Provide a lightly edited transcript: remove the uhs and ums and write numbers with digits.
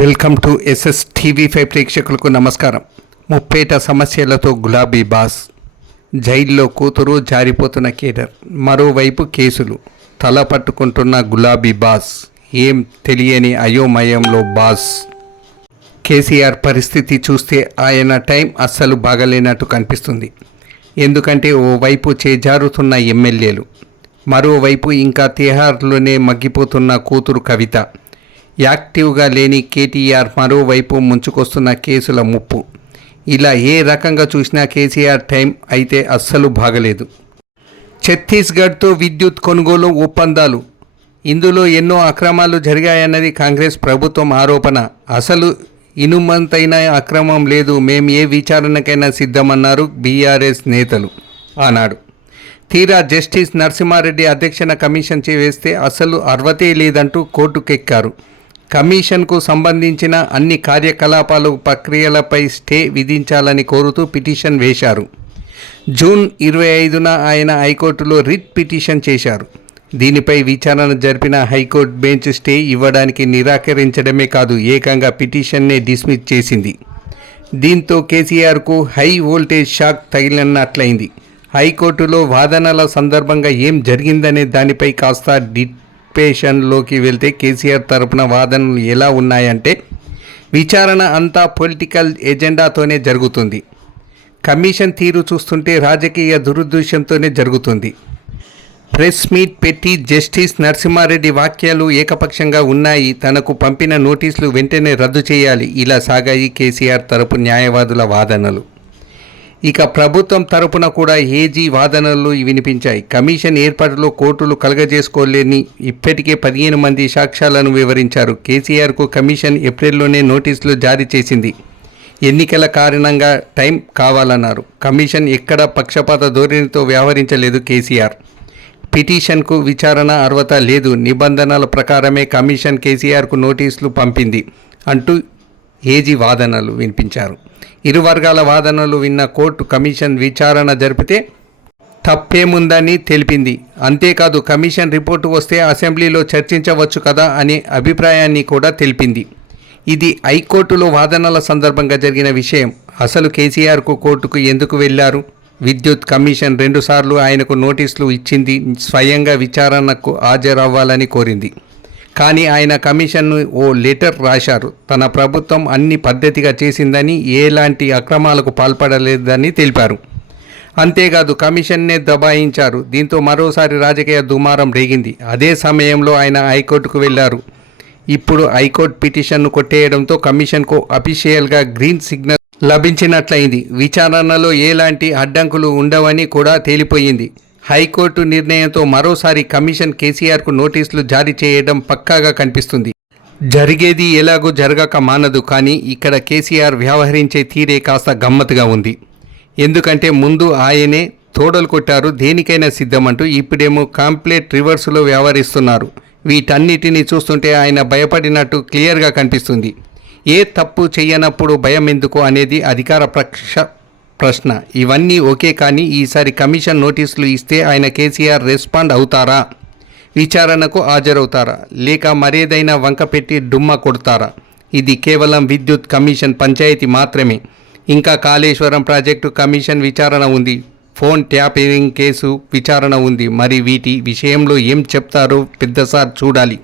Welcome to SS TV5 ప్రేక్షకులకు నమస్కారం. ముప్పేట సమస్యలతో గులాబీ బాస్, జైల్లో కూతురు, జారిపోతున్న కేడర్, మరోవైపు కేసులు, తల పట్టుకుంటున్న గులాబీ బాస్, ఏం తెలియని అయోమయంలో బాస్. కేసీఆర్ పరిస్థితి చూస్తే ఆయన టైం అస్సలు బాగలేనట్టు కనిపిస్తుంది. ఎందుకంటే ఓవైపు చేజారుతున్న ఎమ్మెల్యేలు, మరోవైపు ఇంకా తిహార్లోనే మగ్గిపోతున్న కూతురు కవిత, యాక్టివ్గా లేని కేటీఆర్, మరోవైపు ముంచుకొస్తున్న కేసుల ముప్పు. ఇలా ఏ రకంగా చూసినా కేసీఆర్ టైం అయితే అస్సలు బాగలేదు. ఛత్తీస్గఢ్తో విద్యుత్ కొనుగోలు ఒప్పందాలు, ఇందులో ఎన్నో అక్రమాలు జరిగాయన్నది కాంగ్రెస్ ప్రభుత్వం ఆరోపణ. అసలు ఇనుమంతైన అక్రమం లేదు, మేం ఏ విచారణకైనా సిద్ధమన్నారు బీఆర్ఎస్ నేతలు ఆనాడు. తీరా జస్టిస్ నరసింహారెడ్డి అధ్యక్షన కమిషన్ వేస్తే అసలు అర్హతే లేదంటూ కోర్టుకెక్కారు. కమిషన్కు సంబంధించిన అన్ని కార్యకలాపాలు, ప్రక్రియలపై స్టే విధించాలని కోరుతూ పిటిషన్ వేశారు. జూన్ 25న ఆయన హైకోర్టులో రిట్ పిటిషన్ చేశారు. దీనిపై విచారణ జరిపిన హైకోర్టు బెంచ్ స్టే ఇవ్వడానికి నిరాకరించడమే కాదు, ఏకంగా పిటిషన్నే డిస్మిస్ చేసింది. దీంతో కేసీఆర్కు హై వోల్టేజ్ షాక్ తగిలినట్లయింది. హైకోర్టులో వాదనల సందర్భంగా ఏం జరిగిందనే దానిపై కాస్త డిస్కషన్లోకి వెళ్తే కేసీఆర్ తరపున వాదనలు ఎలా ఉన్నాయంటే, విచారణ అంతా పొలిటికల్ ఎజెండాతోనే జరుగుతుంది. కమిషన్ తీరు చూస్తుంటే రాజకీయ దురుద్దేశంతోనే జరుగుతుంది. ప్రెస్ మీట్ పెట్టి జస్టిస్ నరసింహారెడ్డి వ్యాఖ్యలు ఏకపక్షంగా ఉన్నాయి, తనకు పంపిన నోటీసులు వెంటనే రద్దు చేయాలి, ఇలా సాగాయి కేసీఆర్ తరపు న్యాయవాదుల వాదనలు. ఇక ప్రభుత్వం తరపున కూడా ఏజీ వాదనలు వినిపించాయి. కమిషన్ ఏర్పాటులో కోర్టులు కలగజేసుకోలేని ఇప్పటికే 15 మంది సాక్ష్యాలను వివరించారు. కేసీఆర్కు కమిషన్ ఏప్రిల్లోనే నోటీసులు జారీ చేసింది. ఎన్నికల కారణంగా టైం కావాలన్నారు. కమిషన్ ఎక్కడ పక్షపాత ధోరణితో వ్యవహరించలేదు. కేసీఆర్ పిటిషన్కు విచారణ అర్హత లేదు, నిబంధనల ప్రకారమే కమిషన్ కేసీఆర్కు నోటీసులు పంపింది అంటూ ఏజీ వాదనలు వినిపించారు. ఇరు వర్గాల వాదనలు విన్న కోర్టు కమిషన్ విచారణ జరిపితే తప్పేముందని తెలిపింది. అంతేకాదు, కమిషన్ రిపోర్టు వస్తే అసెంబ్లీలో చర్చించవచ్చు కదా అనే అభిప్రాయాన్ని కూడా తెలిపింది. ఇది హైకోర్టులో వాదనల సందర్భంగా జరిగిన విషయం. అసలు కేసీఆర్కు కోర్టుకు ఎందుకు వెళ్లారు? విద్యుత్ కమిషన్ 2 సార్లు ఆయనకు నోటీసులు ఇచ్చింది, స్వయంగా విచారణకు హాజరవ్వాలని కోరింది. కానీ ఆయన కమిషన్ను ఓ లెటర్ రాశారు. తన ప్రభుత్వం అన్ని పద్ధతిగా చేసిందని, ఎలాంటి అక్రమాలకు పాల్పడలేదని తెలిపారు. అంతేకాదు, కమిషన్నే దబాయించారు. దీంతో మరోసారి రాజకీయ దుమారం రేగింది. అదే సమయంలో ఆయన హైకోర్టుకు వెళ్లారు. ఇప్పుడు హైకోర్టు పిటిషన్ను కొట్టేయడంతో కమిషన్కు అఫీషియల్గా గ్రీన్ సిగ్నల్ లభించినట్లయింది. విచారణలో ఎలాంటి అడ్డంకులు ఉండవని కూడా తేలిపోయింది. హైకోర్టు నిర్ణయంతో మరోసారి కమిషన్ కేసీఆర్కు నోటీసులు జారీ చేయడం పక్కాగా కనిపిస్తుంది. జరిగేది ఎలాగో జరగక మానదు. కానీ ఇక్కడ కేసీఆర్ వ్యవహరించే తీరే కాస్త గమ్మత్తుగా ఉంది. ఎందుకంటే ముందు ఆయనే తోడలు కొట్టారు, దేనికైనా సిద్ధమంటూ, ఇప్పుడేమో కంప్లీట్ రివర్స్లో వ్యవహరిస్తున్నారు. వీటన్నిటిని చూస్తుంటే ఆయన భయపడినట్టు క్లియర్గా కనిపిస్తుంది. ఏ తప్పు చేయనప్పుడు భయం ఎందుకు అనేది అధికార ప్రశ్న. ఇవన్నీ ఓకే, కానీ ఈసారి కమిషన్ నోటీసులు ఇస్తే ఆయన కేసీఆర్ రెస్పాండ్ అవుతారా? విచారణకు హాజరవుతారా? లేక మరేదైనా వంక పెట్టి డుమ్మ కొడతారా? ఇది కేవలం విద్యుత్ కమిషన్ పంచాయతీ మాత్రమే. ఇంకా కాళేశ్వరం ప్రాజెక్టు కమిషన్ విచారణ ఉంది, ఫోన్ ట్యాపింగ్ కేసు విచారణ ఉంది. మరి వీటి విషయంలో ఏం చెప్తారో పెద్దసారి చూడాలి.